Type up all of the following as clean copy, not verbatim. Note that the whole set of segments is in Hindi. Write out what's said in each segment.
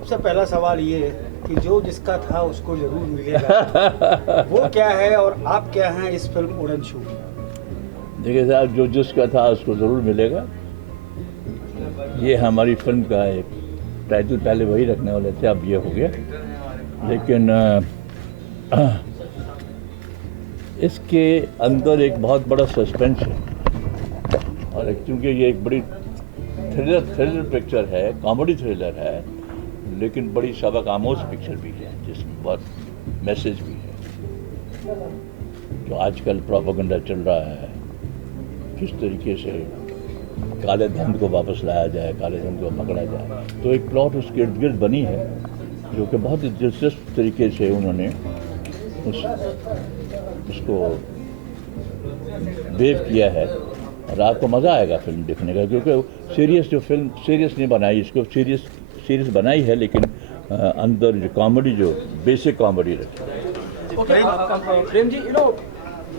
सबसे पहला सवाल ये है कि जो जिसका था उसको जरूर मिलेगा, वो क्या है और आप क्या हैं इस फिल्म उड़न छू? देखिए साहब, जो जिसका था उसको ज़रूर मिलेगा। ये हमारी फिल्म का एक टाइटल पहले वही रखने वाले थे, अब ये हो गया। लेकिन इसके अंदर एक बहुत बड़ा सस्पेंस है, और क्योंकि ये एक बड़ी थ्रिलर पिक्चर है, कॉमेडी थ्रिलर है, लेकिन बड़ी सबक आमोज पिक्चर भी है, जिसमें बहुत मैसेज भी है। जो आजकल प्रोपेगेंडा चल रहा है, किस तरीके से काले धन को वापस लाया जाए, काले धन को पकड़ा जाए, तो एक प्लॉट उसके इर्द गिर्द बनी है, जो कि बहुत ही दिलचस्प तरीके से उन्होंने उसको वेव किया है। और आपको मज़ा आएगा फिल्म देखने का, क्योंकि सीरियस जो फिल्म सीरियस नहीं बनाई, इसको सीरियस बनाई है, लेकिन अंदर जो कॉमेडी, जो बेसिक कॉमेडी रखी। प्रेम जी,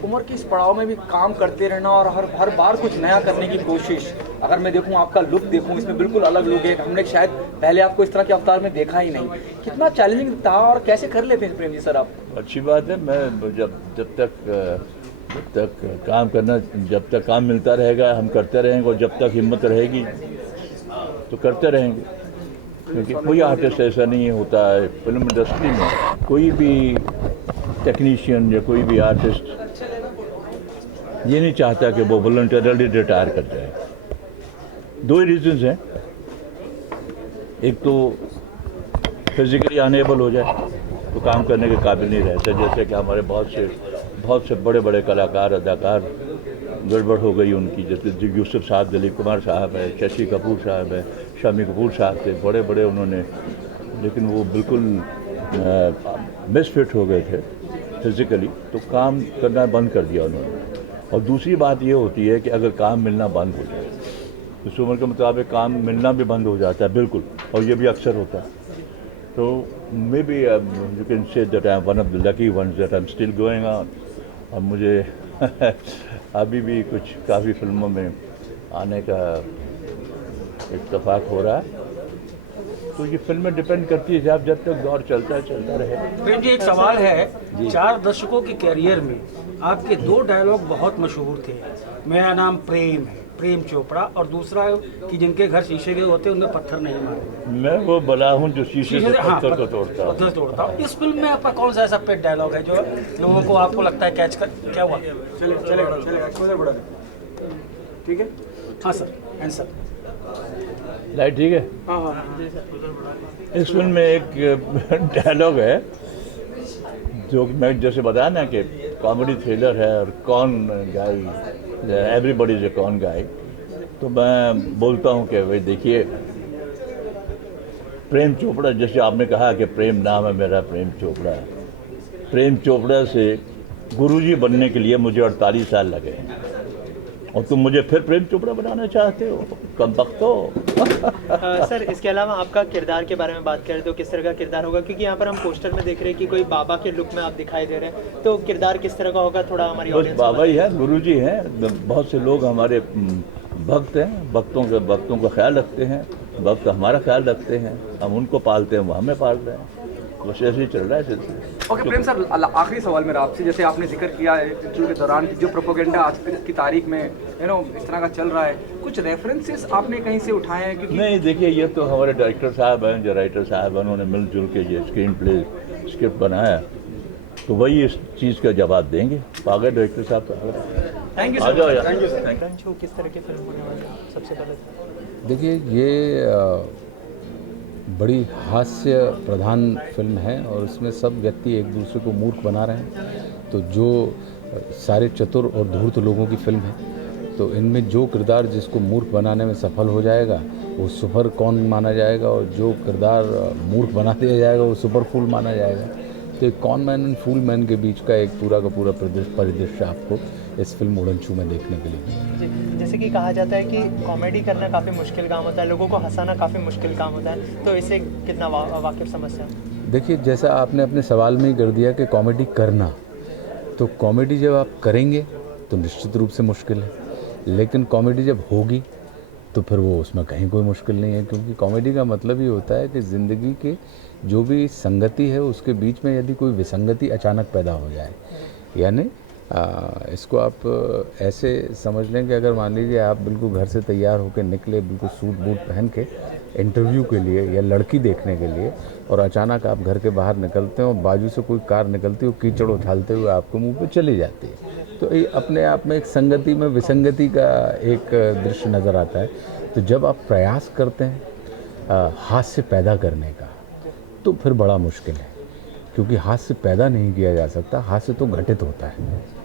उम्र की इस पड़ाव में भी काम करते रहना और हर बार कुछ नया करने की कोशिश। अगर मैं देखूं, आपका लुक देखूं, इसमें बिल्कुल अलग लुक है। हमने शायद पहले आपको इस तरह के अवतार में देखा ही नहीं। कितना चैलेंजिंग था और कैसे कर लेते हैं प्रेम जी सर आप? अच्छी बात है। मैं जब तक काम करना, जब तक काम मिलता रहेगा हम करते रहेंगे, और जब तक हिम्मत रहेगी तो करते रहेंगे। क्योंकि कोई आर्टिस्ट ऐसा नहीं होता है फिल्म इंडस्ट्री में, कोई भी टेक्नीशियन या कोई भी आर्टिस्ट ये नहीं चाहता कि वो वॉलंटरली रिटायर कर जाए। दो ही रीजंस हैं, एक तो फिजिकली अनेबल हो जाए तो काम करने के काबिल नहीं रहता, जैसे कि हमारे बहुत से बड़े बड़े कलाकार, अदाकार गड़बड़ हो गई उनकी, जैसे यूसुफ साहब, दिलीप कुमार साहब है, शशि कपूर साहब है, शम्मी कपूर साहब थे, बड़े बड़े उन्होंने, लेकिन वो बिल्कुल मिसफिट हो गए थे फिज़िकली, तो काम करना बंद कर दिया उन्होंने। और दूसरी बात ये होती है कि अगर काम मिलना बंद हो जाए, इस उम्र के मुताबिक काम मिलना भी बंद हो जाता है, बिल्कुल, और ये भी अक्सर होता है। तो may be you can say that I am one of the lucky ones that I am still going on. और मुझे अभी भी कुछ काफ़ी फिल्मों में आने का इत्तेफाक हो रहा है। तो ये फिल्में डिपेंड करती है, जब तक दौर चलता रहे। प्रेम जी, एक सवाल है, 4 दशकों के कैरियर में आपके 2 डायलॉग बहुत मशहूर थे। मेरा नाम प्रेम है, प्रेम चोपड़ा, और दूसरा कि जिनके घर शीशे के होते उनमें पत्थर नहीं मारते। मैं वो बला हूँ जो शीशे से पत्थर को तोड़ता हूँ। इस फिल्म में आपका कौन सा ऐसा पेट डायलॉग है जो लोगों को आपको लगता है कैच कर? क्या हुआ? चलेगा, ठीक है। हाँ सर, आंसर लाइट ठीक है। हाँ। इस फिल्म में एक डायलॉग है जो मैं जैसे बताया ना कि कॉमेडी थ्रिलर है, और कौन गाय, एवरीबॉडी इज ए कौन गाय, तो मैं बोलता हूँ कि भाई देखिए, प्रेम चोपड़ा, जैसे आपने कहा कि प्रेम नाम है मेरा, प्रेम चोपड़ा से गुरुजी बनने के लिए मुझे 48 साल लगे, और तुम मुझे फिर प्रेम चोपड़ा बनाना चाहते हो, कम वक्त हो। सर, इसके अलावा आपका किरदार के बारे में बात करें तो किस तरह का किरदार होगा? क्योंकि यहाँ पर हम पोस्टर में देख रहे हैं कि कोई बाबा के लुक में आप दिखाई दे रहे हैं, तो किरदार किस तरह का होगा, थोड़ा हमारी बस बाबा ही है, गुरुजी हैं। बहुत से लोग हमारे भक्त हैं, भक्तों का ख्याल रखते हैं, भक्त हमारा ख्याल रखते हैं, हम उनको पालते हैं, वो हमें पाल रहे हैं। बस ऐसे ही चल रहा है सिलसिला। ओके प्रेम सर, आखिरी सवाल मेरा आपसे, जैसे आपने जिक्र किया है इंटरव्यू के दौरान जो प्रोपेगेंडा आज की तारीख में इस तरह का चल रहा है, कुछ रेफरेंसेस आपने कहीं से उठाए हैं? क्योंकि नहीं, देखिए, ये तो हमारे डायरेक्टर साहब हैं, जो राइटर साहब हैं, उन्होंने मिलजुल के ये स्क्रिप्ट बनाया, तो वही इस चीज़ का जवाब देंगे। आगे डायरेक्टर साहब तो थैंक यू आ जाओ यार। Thank you sir. उड़न छू किस तरह की फिल्म होने वाली है? सबसे पहले देखिए, ये बड़ी हास्य प्रधान फिल्म है, और उसमें सब व्यक्ति एक दूसरे को मूर्ख बना रहे हैं। तो जो सारे चतुर और धूर्त लोगों की फिल्म है, तो इनमें जो किरदार जिसको मूर्ख बनाने में सफल हो जाएगा वो सुपर कौन माना जाएगा, और जो किरदार मूर्ख बना दिया जाएगा वो सुपर फूल माना जाएगा। तो एक con man and fool man के बीच का एक पूरा का पूरा परिदृश्य आपको इस फिल्म उड़न छू में देखने के लिए। जैसे कि कहा जाता है कि कॉमेडी करना काफ़ी मुश्किल काम होता है, लोगों को हंसाना काफ़ी मुश्किल काम होता है, तो इसे कितना वाकिफ समझते हैं? देखिए, जैसा आपने अपने सवाल में ही कर दिया कि कॉमेडी करना, तो कॉमेडी जब आप करेंगे तो निश्चित रूप से मुश्किल है, लेकिन कॉमेडी जब होगी तो फिर वो उसमें कहीं कोई मुश्किल नहीं है, क्योंकि कॉमेडी का मतलब ही होता है कि ज़िंदगी के जो भी संगति है उसके बीच में यदि कोई विसंगति अचानक पैदा हो जाए, यानी इसको आप ऐसे समझ लें कि अगर मान लीजिए आप बिल्कुल घर से तैयार होकर निकले, बिल्कुल सूट बूट पहन के इंटरव्यू के लिए या लड़की देखने के लिए, और अचानक आप घर के बाहर निकलते हैं और बाजू से कोई कार निकलती है, कीचड़ उछालते हुए आपके मुंह पे चली जाती है, तो ये अपने आप में एक संगति में विसंगति का एक दृश्य नज़र आता है। तो जब आप प्रयास करते हैं हास्य पैदा करने का, तो फिर बड़ा मुश्किल है, क्योंकि हास्य पैदा नहीं किया जा सकता, हास्य तो घटित होता है।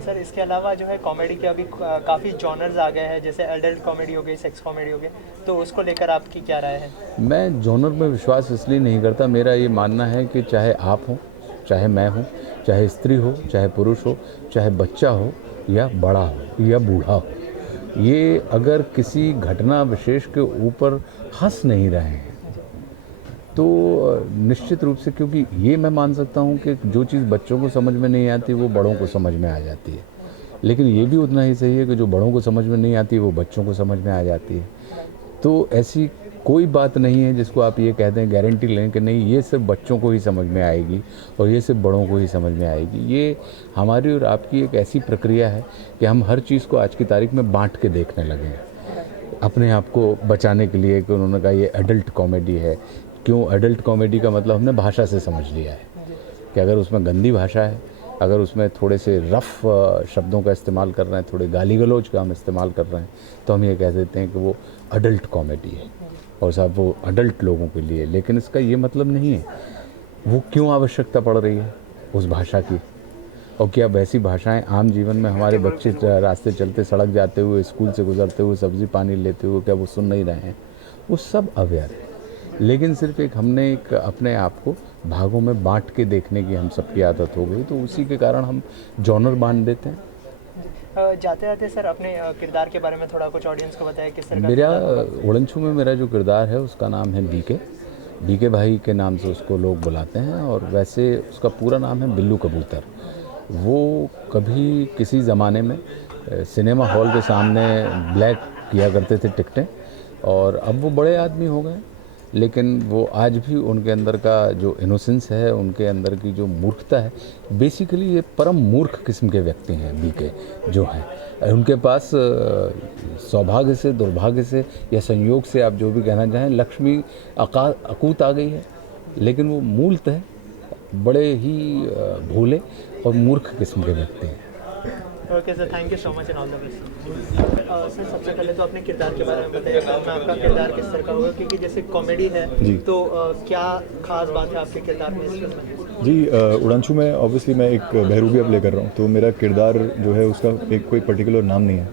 सर इसके अलावा जो है कॉमेडी के अभी काफ़ी जॉनर्स आ गए हैं, जैसे एडल्ट कॉमेडी हो गई, सेक्स कॉमेडी हो गई, तो उसको लेकर आपकी क्या राय है? मैं जॉनर में विश्वास इसलिए नहीं करता, मेरा ये मानना है कि चाहे आप हो, चाहे मैं हूँ, चाहे स्त्री हो, चाहे पुरुष हो, चाहे बच्चा हो या बड़ा हो या बूढ़ा हो, ये अगर किसी घटना विशेष के ऊपर हंस नहीं रहे हैं तो निश्चित रूप से, क्योंकि ये मैं मान सकता हूँ कि जो चीज़ बच्चों को समझ में नहीं आती वो बड़ों को समझ में आ जाती है, लेकिन ये भी उतना ही सही है कि जो बड़ों को समझ में नहीं आती वो बच्चों को समझ में आ जाती है। तो ऐसी कोई बात नहीं है जिसको आप ये कह दें, गारंटी लें कि नहीं ये सिर्फ बच्चों को ही समझ में आएगी और ये सिर्फ बड़ों को ही समझ में आएगी। ये हमारी और आपकी एक ऐसी प्रक्रिया है कि हम हर चीज़ को आज की तारीख में बांट के देखने लगे हैं अपने आप को बचाने के लिए, कि उन्होंने कहा ये एडल्ट कॉमेडी है। क्यों एडल्ट कॉमेडी का मतलब हमने भाषा से समझ लिया है कि अगर उसमें गंदी भाषा है, अगर उसमें थोड़े से रफ़ शब्दों का इस्तेमाल कर रहे हैं, थोड़े गाली गलौज का हम इस्तेमाल कर रहे हैं, तो हम ये कह देते हैं कि वो अडल्ट कॉमेडी है और साहब वो अडल्ट लोगों के लिए। लेकिन इसका ये मतलब नहीं है। वो क्यों आवश्यकता पड़ रही है उस भाषा की, और क्या वैसी भाषाएं आम जीवन में हमारे बच्चे रास्ते चलते, सड़क जाते हुए, स्कूल से गुजरते हुए, सब्ज़ी पानी लेते हुए, क्या वो सुन नहीं रहे हैं? वो सब अवेयर है, लेकिन सिर्फ एक हमने एक अपने आप को भागों में बांट के देखने की हम सबकी आदत हो गई, तो उसी के कारण हम जॉनर बांट देते हैं। जाते जाते सर अपने किरदार के बारे में थोड़ा कुछ ऑडियंस को बताया, किस तरह का मेरा किरदार होगा? उड़नछू में मेरा जो किरदार है उसका नाम है बीके भाई के नाम से उसको लोग बुलाते हैं, और वैसे उसका पूरा नाम है बिल्लू कबूतर। वो कभी किसी ज़माने में सिनेमा हॉल के सामने ब्लैक किया करते थे टिकटें, और अब वो बड़े आदमी हो गए, लेकिन वो आज भी उनके अंदर का जो इनोसेंस है, उनके अंदर की जो मूर्खता है, बेसिकली ये परम मूर्ख किस्म के व्यक्ति हैं बीके जो हैं। उनके पास सौभाग्य से, दुर्भाग्य से या संयोग से, आप जो भी कहना चाहें, लक्ष्मी अकूत आ गई है, लेकिन वो मूलतः बड़े ही भोले और मूर्ख किस्म के व्यक्ति हैं। Okay sir, thank you so much and all the best. Sir सबसे पहले तो अपने किरदार के बारे में बताइए, आपका किरदार किस तरह का होगा, क्योंकि जैसे कॉमेडी है तो क्या खास बात है आपके किरदार में इस फिल्म में? जी, उड़नछू में ऑब्वियसली मैं एक बहरूपिया प्ले कर रहा हूँ, तो मेरा किरदार जो है उसका एक कोई पर्टिकुलर नाम नहीं है,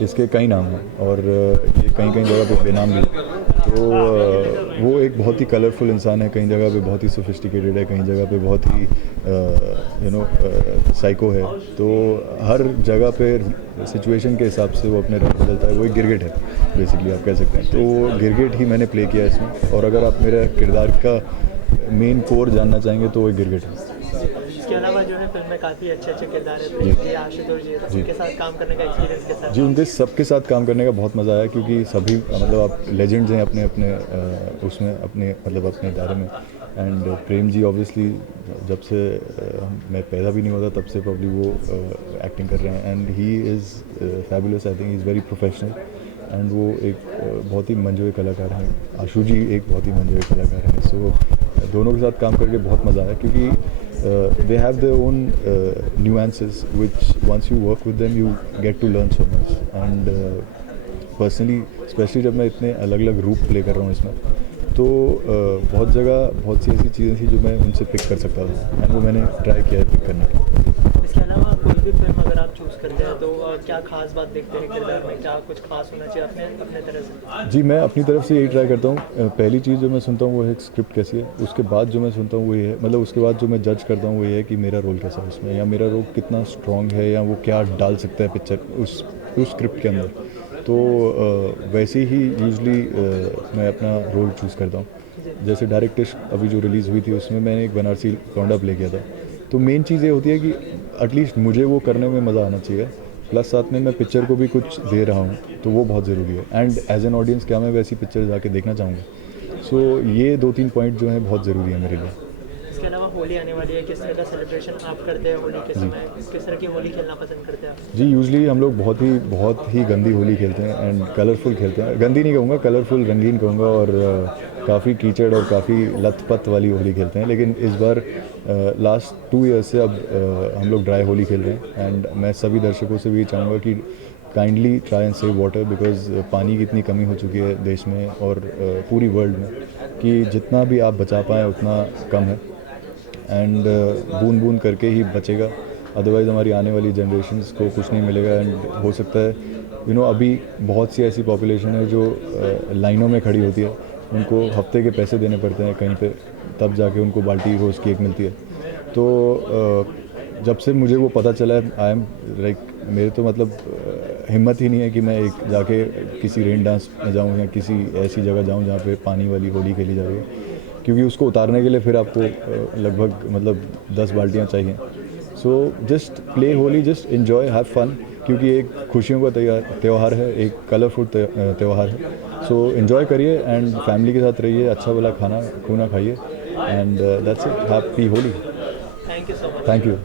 इसके कई नाम हैं और ये कहीं कहीं जगह पे बेनाम भी है। तो वो एक बहुत ही कलरफुल इंसान है, कई जगह पे बहुत ही सोफिस्टिकेटेड है, कई जगह पे बहुत ही साइको है। तो हर जगह पे सिचुएशन के हिसाब से वो अपने रंग बदलता है। वो एक गिरगिट है बेसिकली, आप कह सकते हैं। तो गिरगिट ही मैंने प्ले किया इसमें, और अगर आप मेरे किरदार का मेन कोर जानना चाहेंगे तो वो एक गिरगिट है। इसके अलावा जो है फिल्म में काफ़ी अच्छे किरदार है, आशुतोष जी, उनके साथ काम करने का एक्सपीरियंस के साथ? जी, उनके सबके साथ काम करने का बहुत मज़ा आया, क्योंकि सभी मतलब आप लेजेंड्स हैं अपने अपने उसमें, अपने मतलब अपने दायरे में। एंड प्रेम जी ऑब्वियसली जब से मैं पैदा भी नहीं होता तब से प्रॉब्ली वो एक्टिंग कर रहे हैं, and he is fabulous. I think he is very professional, and वो एक बहुत ही मंजूर कलाकार हैं। आशु जी एक बहुत ही मंजूर कलाकार हैं। सो दोनों के साथ काम करके बहुत मज़ा आया, क्योंकि they have their own nuances which once you work with them you get to learn so much. And personally especially जब मैं इतने अलग अलग रूप प्ले कर रहा हूँ इसमें, तो बहुत जगह बहुत सी ऐसी चीज़ें थी जो मैं उनसे पिक कर सकता था, एंड वो मैंने ट्राई किया है पिक करने की। इसके अलावा कोई भी फिल्म अगर आप चूज़ करते हैं तो क्या खास बात देखते हैं किरदार में, क्या कुछ खास होना चाहिए अपने तरह से? जी, मैं अपनी तरफ से यही ट्राई करता हूँ। पहली चीज़ जो मैं सुनता हूँ वो है स्क्रिप्ट कैसी है, उसके बाद जो मैं सुनता हूँ वो ये है, मतलब उसके बाद जो मैं जज करता हूँ वो ये है कि मेरा रोल कैसा है उसमें, या मेरा रोल कितना स्ट्रॉन्ग है, या वो क्या डाल सकता है पिक्चर उस स्क्रिप्ट के अंदर। तो वैसे ही यूजली मैं अपना रोल चूज़ करता हूँ। जैसे डायरेक्ट इश्क अभी जो रिलीज़ हुई थी उसमें मैंने एक बनारसी लौंडा प्ले किया था। तो मेन चीज़ ये होती है कि एटलीस्ट मुझे वो करने में मज़ा आना चाहिए, प्लस साथ में मैं पिक्चर को भी कुछ दे रहा हूँ, तो वो बहुत ज़रूरी है। एंड एज एन ऑडियंस क्या मैं वैसी पिक्चर जाके देखना चाहूँगा। सो ये 2-3 पॉइंट जो हैं बहुत ज़रूरी है मेरे लिए। इसके अलावा होली आने वाली है, किस तरह का सेलिब्रेशन आप करते हैं होली के समय, किस तरह की होली खेलना पसंद करते हैं आप? जी, यूजली हम लोग बहुत ही गंदी होली खेलते हैं एंड कलरफुल खेलते हैं। गंदी नहीं कहूँगा, कलरफुल, रंगीन कहूँगा, और काफ़ी कीचड़ और काफ़ी लत-पत वाली होली खेलते हैं। लेकिन इस बार लास्ट 2 ईयर्स से अब हम लोग ड्राई होली खेल रहे हैं। एंड मैं सभी दर्शकों से भी चाहूँगा कि kindly try and save water, because पानी की इतनी कमी हो चुकी है देश में और पूरी वर्ल्ड में कि जितना भी आप बचा पाएँ उतना कम है। एंड बूंद बूंद करके ही बचेगा, अदरवाइज़ हमारी आने वाली जनरेशन्स को कुछ नहीं मिलेगा। एंड हो सकता है अभी बहुत सी ऐसी पॉपुलेशन है जो लाइनों में खड़ी होती है, उनको हफ्ते के पैसे देने पड़ते हैं कहीं पे, तब जाके उनको बाल्टी रोज़ की एक मिलती है। तो जब से मुझे वो पता चला है, आई एम लाइक, मेरे तो मतलब हिम्मत ही नहीं है कि मैं एक जाके किसी रेन डांस में जाऊँ या किसी ऐसी जगह जाऊँ जहाँ पे पानी वाली होली खेली जा रही है, क्योंकि उसको उतारने के लिए फिर आपको लगभग मतलब 10 बाल्टियाँ चाहिए। So just play Holi, just enjoy, have fun, क्योंकि एक खुशियों का त्यौहार है, एक कलरफुल त्यौहार है। सो इन्जॉय करिए एंड फैमिली के साथ रहिए, अच्छा वाला खाना खूना खाइए, and that's it. Happy Holi. Thank you so much. Thank you.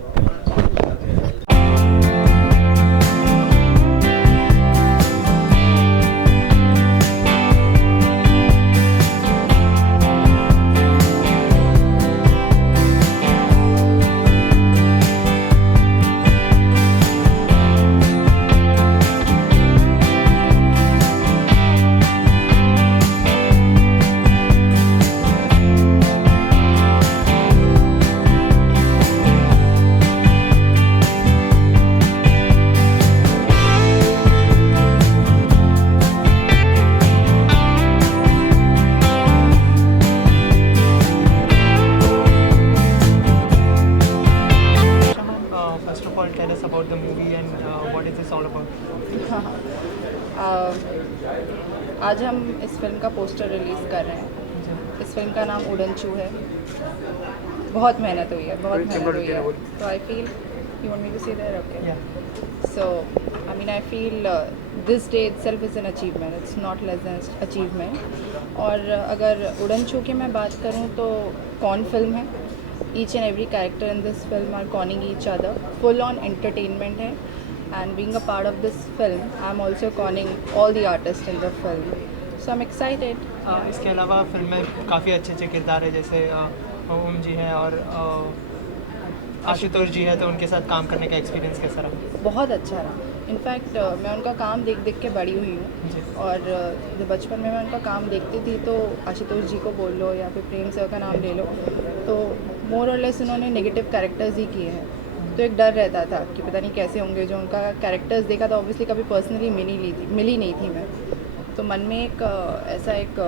First of all, tell us about the movie and what is this all about? आज हम इस फिल्म का पोस्टर रिलीज़ कर रहे हैं। इस फिल्म का नाम उड़न चू है। बहुत मेहनत हुई है, बहुत मेहनत हुई है। तो I feel, you want me to say that? Okay. So I mean, I feel this day itself is an achievement, it's not less than achievement. और अगर उड़न चू की मैं बात करूँ तो कौन फिल्म है, each and every character in this film are conning each other, full on entertainment है, and being a part of this film I'm also conning all the artists in the film, so I'm excited. इसके अलावा फिल्म में काफ़ी अच्छे अच्छे किरदार है, जैसे ओम जी हैं और आशुतोष जी है, तो उनके साथ काम करने का एक्सपीरियंस कैसा रहा? बहुत अच्छा रहा। इनफैक्ट मैं उनका काम देख देख के बड़ी हुई हूँ, और जब बचपन में मैं उनका काम देखती थी तो आशुतोष जी को बोल लो या फिर प्रेम सर का नाम ले लो, तो मोर और लेस उन्होंने नेगेटिव कैरेक्टर्स ही किए हैं। तो एक डर रहता था कि पता नहीं कैसे होंगे। जो उनका कैरेक्टर्स देखा था, ऑब्वियसली कभी पर्सनली मिली नहीं थी मैं, तो मन में एक ऐसा एक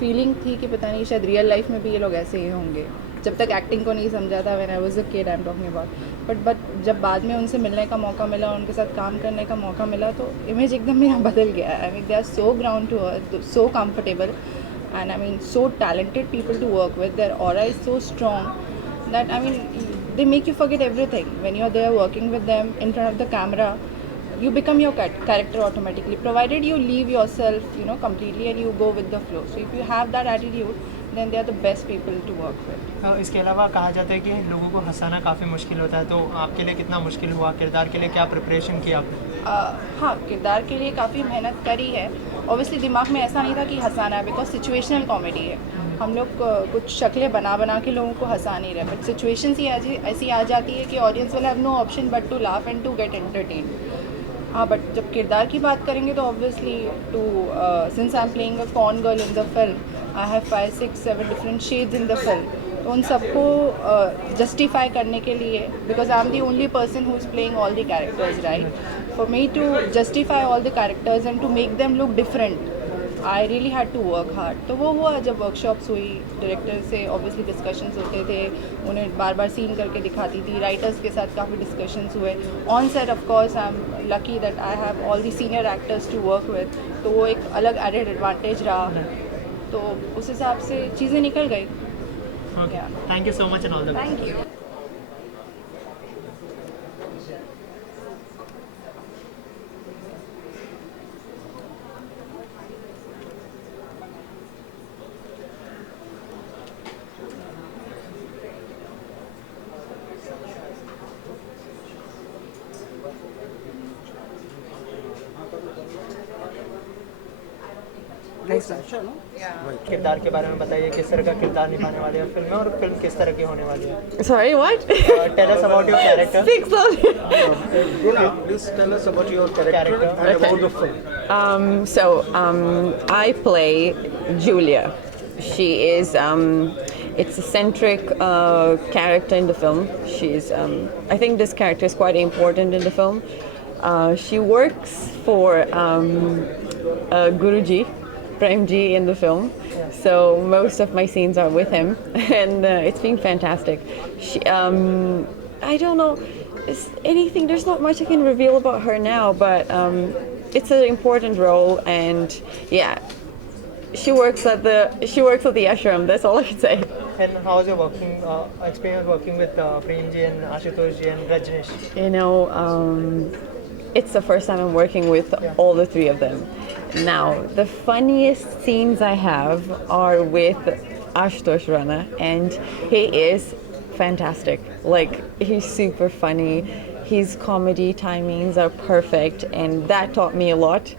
फीलिंग थी कि पता नहीं शायद रियल लाइफ में भी ये लोग ऐसे ही होंगे। जब तक एक्टिंग को नहीं समझा था, when I was a kid, I am talking about, but जब बाद में उनसे मिलने का मौका मिला, उनके साथ काम करने का मौका मिला, तो इमेज एकदम मेरा बदल गया। I mean, they are so ground to earth, so comfortable, and I mean so talented people to work with. Their aura is so strong that I mean they make you forget everything when you're there working with them in front of the camera. You become your character automatically, provided you leave yourself completely and you go with the flow. So if you have that attitude, then they are the best people to work with. इसके अलावा कहा जाता है कि लोगों को हंसाना काफ़ी मुश्किल होता है, तो आपके लिए कितना मुश्किल हुआ? किरदार के लिए क्या प्रिपरेशन की आपने? हाँ, किरदार के लिए काफ़ी मेहनत करी है। ऑब्वियसली दिमाग में ऐसा नहीं था कि हंसाना है, बिकॉज सिचुएशनल कॉमेडी है। हम लोग कुछ शक्लें बना के लोगों को हंसा नहीं रहे, बट सिचुएशंस ही ऐसी आ जाती है कि audience will have no option but to laugh and to get entertain. हाँ, बट जब किरदार की बात करेंगे तो obviously since I am playing a con girl in the film, I have 5, 6, 7 different shades in the film. तो उन सबको जस्टिफाई करने के लिए, because I am the only person who is playing all the characters, right, for me to justify all the characters and to make them look different, I really had to work hard. तो वो हुआ जब वर्कशॉप्स हुई, डायरेक्टर से ऑब्वियसली डिस्कशंस होते थे, उन्हें बार बार सीन करके दिखाती थी, राइटर्स के साथ काफ़ी डिस्कशंस हुए। On set of course I am lucky that I have all the senior actors to work with, तो वो एक अलग एडेड एडवांटेज रहा। तो उस हिसाब से चीज़ें निकल गई। Thank you so much and all the best. Thank you. किरदार के बारे में बताइए, किस तरह का किरदार निभाने वाले हैं फिल्म में और फिल्म किस तरह की होने वाली है? Sorry, what? Tell us about your character. Speak slowly. Please tell us about your character and about the film. I play Julia. She is it's a centric character in the film. She's I think this character is quite important in the film. She works for Guruji, Premji in the film. So most of my scenes are with him, and it's been fantastic. She, I don't know anything. There's not much I can reveal about her now, but it's an important role, and yeah, she works at the ashram. That's all I can say. And how is your working experience working with Premji and Ashutosh ji and Rajneesh? You know, it's the first time I'm working with all the three of them. Now, the funniest scenes I have are with Ashutosh Rana, and he is fantastic. Like, he's super funny. His comedy timings are perfect, and that taught me a lot.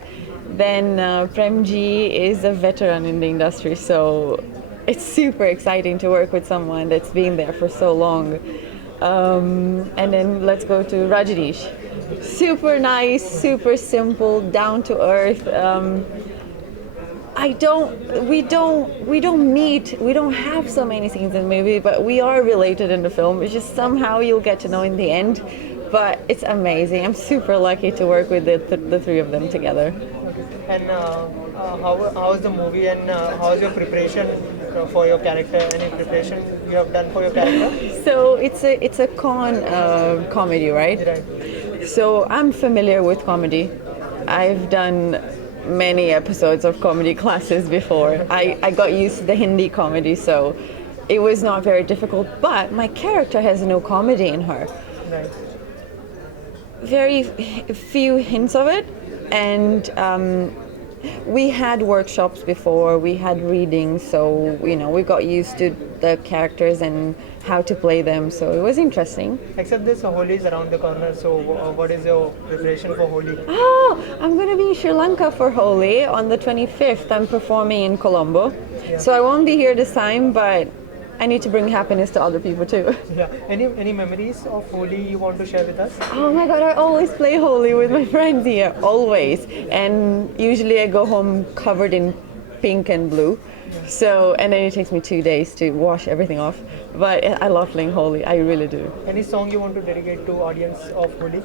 Then Premji is a veteran in the industry, so it's super exciting to work with someone that's been there for so long. And then let's go to Rajneesh. Super nice, super simple, down to earth. We don't meet, we don't have so many scenes in the movie, but we are related in the film. It's just somehow you'll get to know in the end. But it's amazing. I'm super lucky to work with the three of them together. And how is the movie, and how is your preparation for your character? Any preparation you have done for your character? So it's a comedy, right? Right. So I'm familiar with comedy. I've done many episodes of comedy classes before. I got used to the Hindi comedy, so it was not very difficult. But my character has no comedy in her. Right. Very few hints of it, and we had workshops before, we had readings, so you know, we got used to the characters and how to play them, so it was interesting. Except this, Holi is around the corner, so what is your preparation for Holi? Oh, I'm going to be in Sri Lanka for Holi on the 25th. I'm performing in Colombo, so I won't be here this time, but I need to bring happiness to other people too. Yeah. Any memories of Holi you want to share with us? Oh my god, I always play Holi with my friends here, always. And usually I go home covered in pink and blue. So, and then it takes me 2 days to wash everything off. But I love playing Holi, I really do. Any song you want to dedicate to audience of Holi?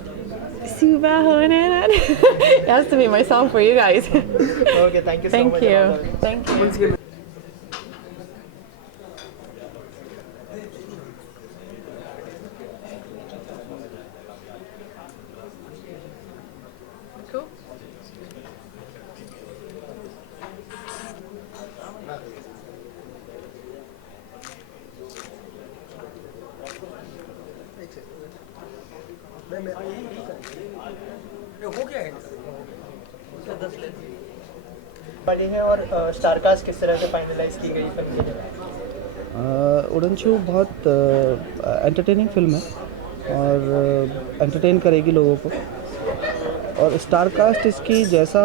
It has to be my song for you guys. Okay, thank you so Thank much. you. Thank you. हो गया है वाली है, और स्टारकास्ट किस तरह से फाइनलाइज की गई फिल्म के लिए? उड़न छू बहुत एंटरटेनिंग फिल्म है और एंटरटेन करेगी लोगों को, और स्टार कास्ट इसकी जैसा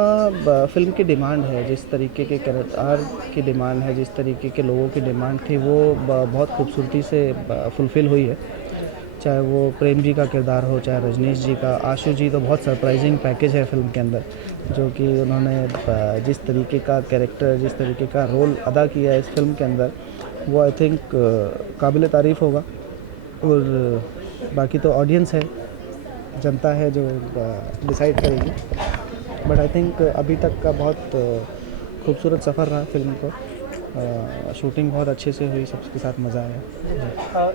फिल्म की डिमांड है, जिस तरीके के किरदार की डिमांड है, जिस तरीके के लोगों की डिमांड थी, वो बहुत खूबसूरती से फुलफ़िल हुई है। चाहे वो प्रेम जी का किरदार हो, चाहे रजनीश जी का। आशु जी तो बहुत सरप्राइजिंग पैकेज है फिल्म के अंदर, जो कि उन्होंने जिस तरीके का कैरेक्टर, जिस तरीके का रोल अदा किया है इस फिल्म के अंदर, वो आई थिंक काबिल तारीफ़ होगा। और बाकी तो ऑडियंस है, जनता है जो डिसाइड करेगी। बट आई थिंक अभी तक का बहुत खूबसूरत सफ़र रहा फिल्म को। शूटिंग बहुत अच्छे से हुई, सबके साथ मज़ा आया।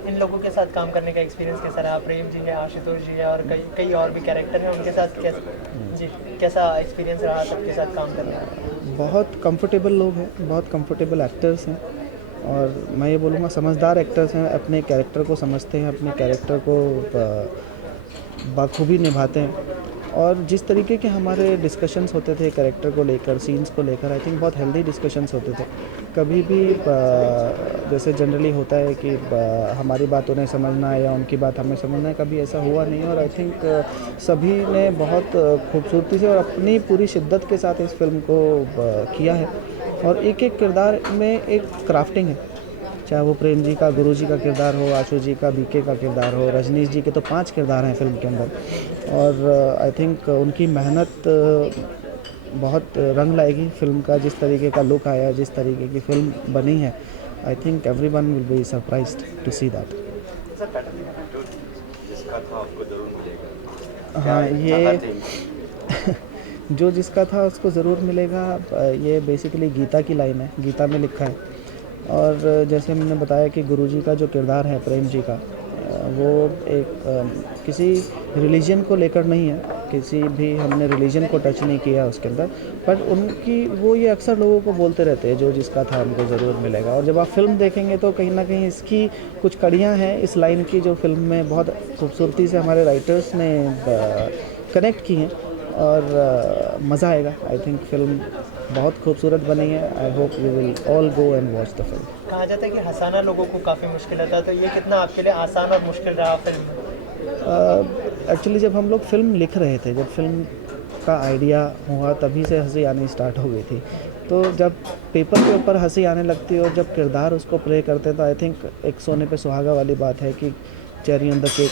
इन लोगों के साथ काम करने का एक्सपीरियंस कैसा रहा? प्रेम जी है, आशुतोष जी है, और कई और भी कैरेक्टर हैं, उनके साथ कैसा एक्सपीरियंस रहा सबके साथ काम करने का? बहुत कंफर्टेबल लोग हैं, बहुत कंफर्टेबल एक्टर्स हैं, और मैं ये बोलूँगा समझदार एक्टर्स हैं। अपने कैरेक्टर को समझते हैं, अपने कैरेक्टर को बखूबी निभाते हैं। और जिस तरीके के हमारे डिस्कशंस होते थे कैरेक्टर को लेकर, सीन्स को लेकर, आई थिंक बहुत हेल्दी डिस्कशंस होते थे। कभी भी जैसे जनरली होता है कि हमारी बात उन्हें समझना है या उनकी बात हमें समझना है, कभी ऐसा हुआ नहीं। और आई थिंक सभी ने बहुत खूबसूरती से और अपनी पूरी शिद्दत के साथ इस फिल्म को किया है। और एक एक किरदार में एक क्राफ्टिंग है, चाहे वो प्रेम जी का गुरु जी का किरदार हो, आशु जी का बीके का किरदार हो, रजनीश जी के तो 5 किरदार हैं फिल्म के अंदर। और आई थिंक उनकी मेहनत बहुत रंग लाएगी फिल्म का, जिस तरीके का लुक आया, जिस तरीके की फिल्म बनी है। I think everyone will be surprised to see that. हाँ, ये जो जिसका था उसको ज़रूर मिलेगा, ये बेसिकली गीता की लाइन है, गीता में लिखा है। और जैसे मैंने बताया कि गुरुजी का जो किरदार है प्रेम जी का, वो एक किसी रिलीजन को लेकर नहीं है, किसी भी हमने रिलीजन को टच नहीं किया उसके अंदर, बट उनकी वो ये अक्सर लोगों को बोलते रहते हैं, जो जिसका था हमको ज़रूर मिलेगा। और जब आप फिल्म देखेंगे तो कहीं ना कहीं इसकी कुछ कड़ियाँ हैं इस लाइन की, जो फिल्म में बहुत खूबसूरती से हमारे राइटर्स ने कनेक्ट की हैं, और मज़ा आएगा। आई थिंक फिल्म बहुत खूबसूरत बनी है। I hope you will all go and watch the film. कहा जाता है कि हंसाना लोगों को काफ़ी मुश्किल होता है, तो ये कितना आपके लिए आसान और मुश्किल रहा फिल्म में? एक्चुअली जब हम लोग फिल्म लिख रहे थे, जब फिल्म का आइडिया हुआ, तभी से हंसी आनी स्टार्ट हो गई थी। तो जब पेपर के ऊपर हंसी आने लगती है और जब किरदार उसको प्ले करते, तो आई थिंक एक सोने पे सुहागा वाली बात है कि चेरी ऑन द केक,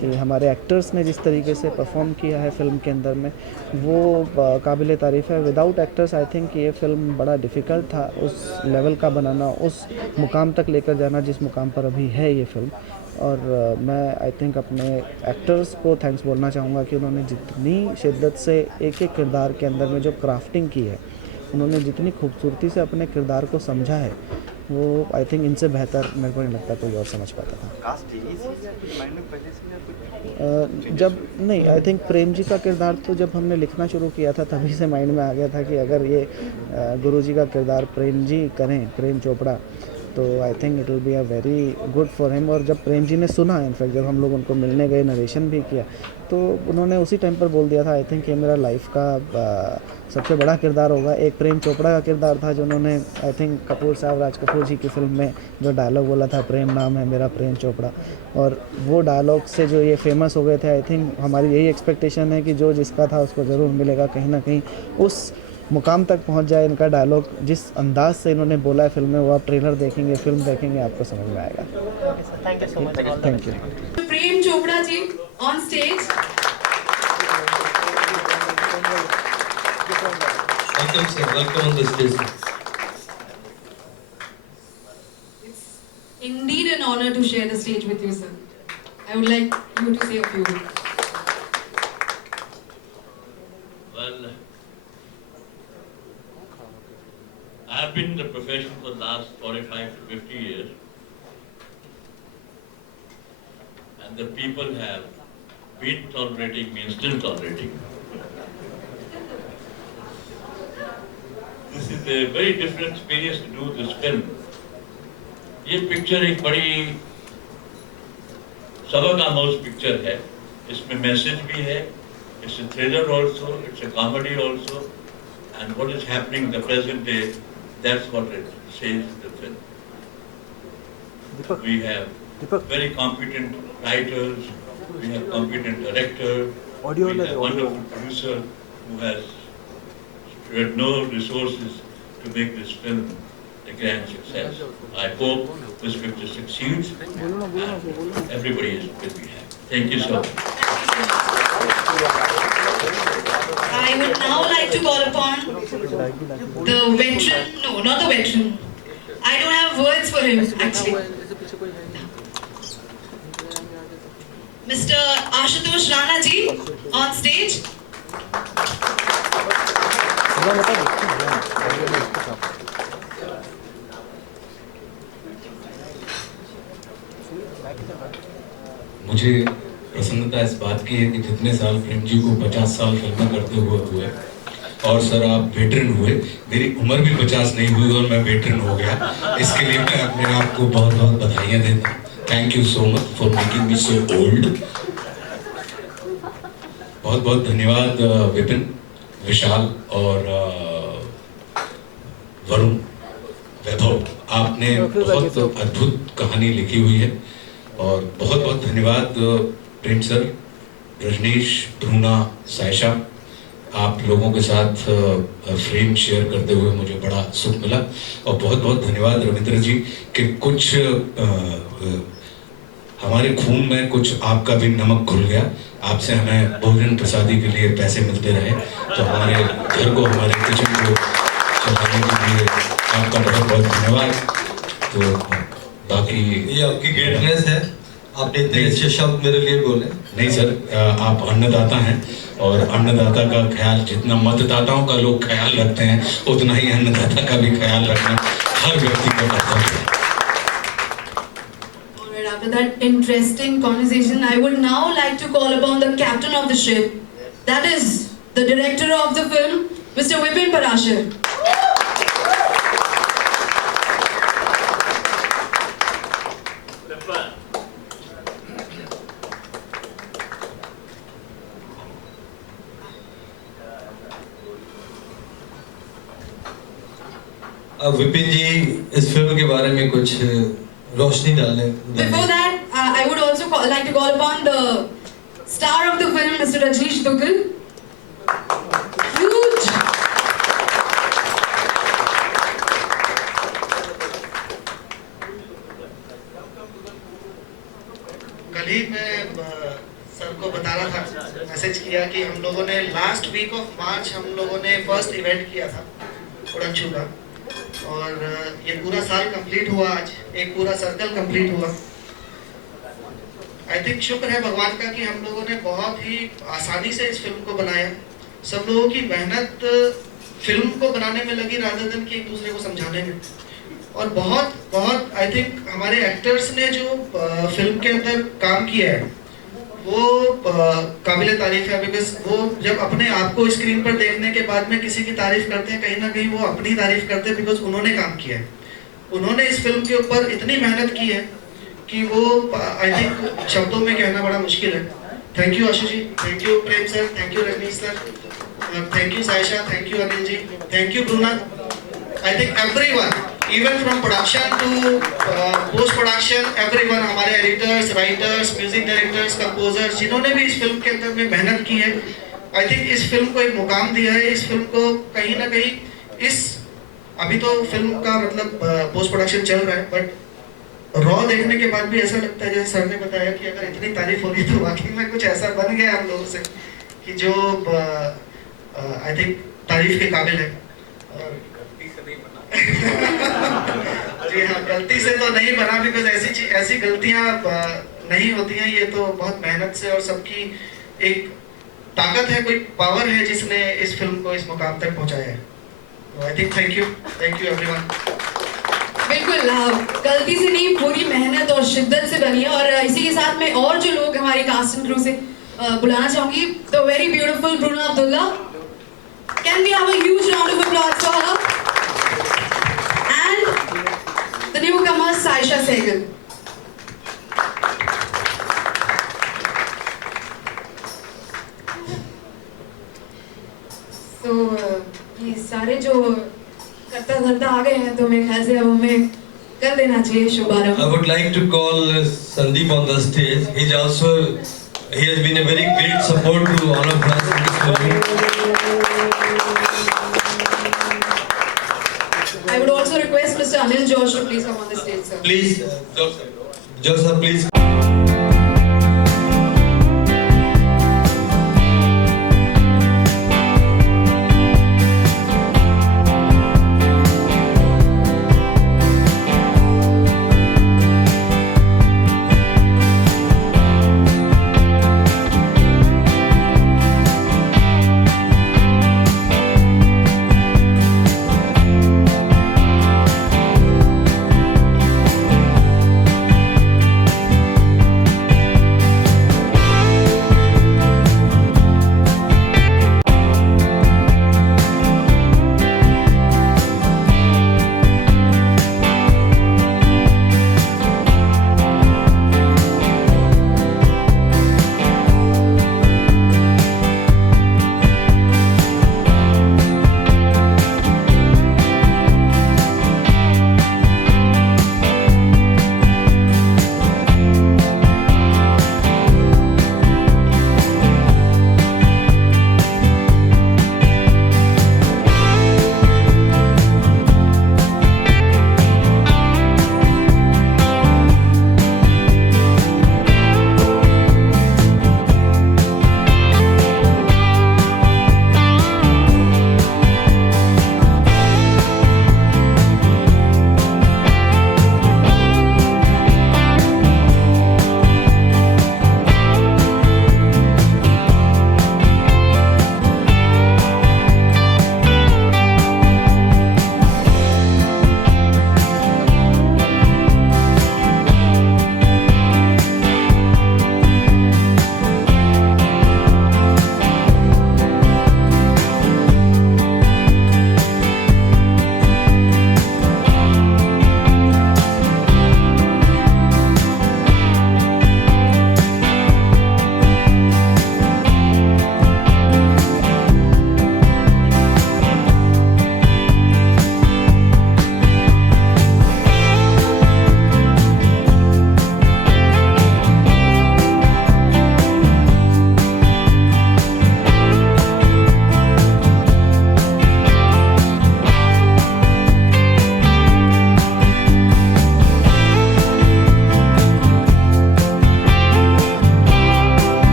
कि हमारे एक्टर्स ने जिस तरीके से परफॉर्म किया है फिल्म के अंदर में, वो काबिल तारीफ़ है। विदाउट एक्टर्स आई थिंक ये फिल्म बड़ा डिफ़िकल्ट था उस लेवल का बनाना, उस मुकाम तक लेकर जाना जिस मुकाम पर अभी है ये फिल्म। और मैं आई थिंक अपने एक्टर्स को थैंक्स बोलना चाहूँगा कि उन्होंने जितनी शिद्दत से एक एक किरदार के अंदर में जो क्राफ्टिंग की है, उन्होंने जितनी खूबसूरती से अपने किरदार को समझा है, वो आई थिंक इनसे बेहतर मेरे को नहीं लगता कोई और समझ पाता था। जब नहीं, आई थिंक प्रेम जी का किरदार तो जब हमने लिखना शुरू किया था तभी से माइंड में आ गया था कि अगर ये गुरु जी का किरदार प्रेम जी करें, प्रेम चोपड़ा, तो I think it will be a very good for him. और जब प्रेम जी ने सुना, इनफैक्ट जब हम लोग उनको मिलने गए, नरेशन भी किया, तो उन्होंने उसी टाइम पर बोल दिया था आई थिंक ये मेरा लाइफ का सबसे बड़ा किरदार होगा। एक प्रेम चोपड़ा का किरदार था जो उन्होंने आई थिंक कपूर साहब, राज कपूर जी की फिल्म में जो डायलॉग बोला था, प्रेम नाम है मेरा प्रेम चोपड़ा, और वो डायलॉग से जो ये फेमस हो गए थे। आई थिंक हमारी यही एक्सपेक्टेशन है कि जो जिसका था उसको ज़रूर मिलेगा, कहीं ना कहीं उस मुकाम तक पहुंच जाए इनका डायलॉग। जिस अंदाज से इन्होंने बोला है फिल्म में, वो आप ट्रेलर देखेंगे, फिल्म देखेंगे, आपको समझ में आएगा। Thank you so much. Thank you. Prem Chopra ji on stage. Welcome sir, welcome on the stage. It's indeed an honor to share the stage with you, sir. I would like you to say a few words. Well, I have been in the profession for the last 45 to 50 years, and the people have been tolerating me and still tolerating me. This is a very different experience to do this film. ये पिक्चर एक बड़ी सबक आमोज पिक्चर है। इसमें मैसेज भी है, it's a thriller also, it's a comedy also, and what is happening in the present day, that's what it says in the film. We have very competent writers, we have competent director, we have wonderful producer who has had no resources to make this film a grand success. I hope this picture succeeds and everybody is will be happy. Thank you so much. I would now like to call upon the veteran, no, not the veteran. I don't have words for him actually. Mr. Ashutosh Rana ji on stage. मुझे प्रसन्नता इस बात की है कि जितने साल प्रेम जी को 50 साल फिल्में करते हुए और सर आप वेटरन हुए, मेरी उम्र भी 50 नहीं हुई और मैं वेटरन हो गया। इसके लिए मैं अपने आप को बहुत बहुत बधाइयाँ देता हूँ। Thank you so much for making me so old. बहुत बहुत धन्यवाद विपिन, विशाल और वरुण, वैभव, आपने बहुत अद्भुत कहानी लिखी हुई है। और बहुत बहुत धन्यवाद प्रेम सर, रजनीश, ध्रुना, सायशा, आप लोगों के साथ फ्रेम शेयर करते हुए मुझे बड़ा सुख मिला। और बहुत बहुत धन्यवाद रविंद्र जी कि कुछ हमारे खून में कुछ आपका भी नमक घुल गया। आपसे हमें भोजन प्रसादी के लिए पैसे मिलते रहे, तो हमारे घर को, हमारे किचन को चलाने के लिए आपका बहुत बहुत धन्यवाद। तो बाकी ये आपकी ग्रेटनेस है, आपने इतने अच्छे शब्द मेरे लिए बोले। नहीं सर, आप अन्नदाता हैं और अन्नदाता का ख्याल जितना मतदाताओं का लोग ख्याल रखते हैं उतना ही अन्नदाता का भी ख्याल रखना हर व्यक्ति का कर्तव्य है। After that interesting conversation, I would now like to call upon the captain of the ship, that is the director of the film, Mr. Vipin Parashar. Vipin जी इस फिल्म के बारे में कुछ रोशनी डालें। Before that, I would also like to call upon the star of the film, Mr. Rajneesh Duggal. Huge. कल ही मैं सर को बता रहा था, मैसेज किया कि हम लोगों ने लास्ट वीक ऑफ मार्च हम लोगों ने फर्स्ट इवेंट किया था उड़नछू का, और ये पूरा साल कंप्लीट हुआ, आज एक पूरा सर्कल कंप्लीट हुआ। आई थिंक शुक्र है भगवान का कि हम लोगों ने बहुत ही आसानी से इस फिल्म को बनाया। सब लोगों की मेहनत फिल्म को बनाने में लगी रादर देन कि एक दूसरे को समझाने में। और बहुत बहुत आई थिंक हमारे एक्टर्स ने जो फिल्म के अंदर काम किया है वो काबिल तारीफ है, बिकॉज वो जब अपने आप को स्क्रीन पर देखने के बाद में किसी की तारीफ करते हैं, कहीं ना कहीं वो अपनी तारीफ करते हैं, बिकॉज उन्होंने काम किया है। उन्होंने इस फिल्म के ऊपर इतनी मेहनत की है कि वो आई थिंक शब्दों में कहना बड़ा मुश्किल है। Thank you Ashu ji, thank you Prem sir, thank you Rajneesh sir, thank you Saisha, thank you Anil ji, thank you Bruna. I think everyone, even from production to post production, everyone, हमारे editors, writers, music directors, composers, जिन्होंने भी इस फिल्म के अंदर में मेहनत की है, आई थिंक इस फिल्म को एक मुकाम दिया है। इस फिल्म को कहीं ना कहीं अभी तो फिल्म का मतलब पोस्ट प्रोडक्शन चल रहा है, बट रॉ देखने के बाद भी ऐसा लगता है, जैसे सर ने बताया कि अगर इतनी तारीफ होगी तो वाकई में कुछ ऐसा बन गया हम लोगों से कि जो आई थिंक तारीफ के काबिल है। जी हाँ, गलती से तो नहीं बना, बिकॉज ऐसी गलतियां नहीं होती हैं। ये तो बहुत मेहनत से और सबकी एक ताकत है, कोई पावर है जिसने इस फिल्म को इस मुकाम तक पहुंचाया है। I think thank you everyone. बिल्कुल, गलती से नहीं, पूरी मेहनत और शिद्दत से बनी है। और इसी के साथ में और जो लोग हमारे कास्ट एंड क्रू से बुलाना चाहूंगी, तो very beautiful Bruna Abdullah, can we have a huge round of applause for her, and the newcomer Sayyeshaa Saigal. तो ये सारे जो करता धरता आ गए हैं, तो मेरे ख्याल से अब हमें कर देना चाहिए शुभारंभ। I would like to call Sandeep on the stage. He has been a very great support to all of us in this movie. I would also request Mr. Anil Josh to please come on the stage, sir. Please, Josh sir, please.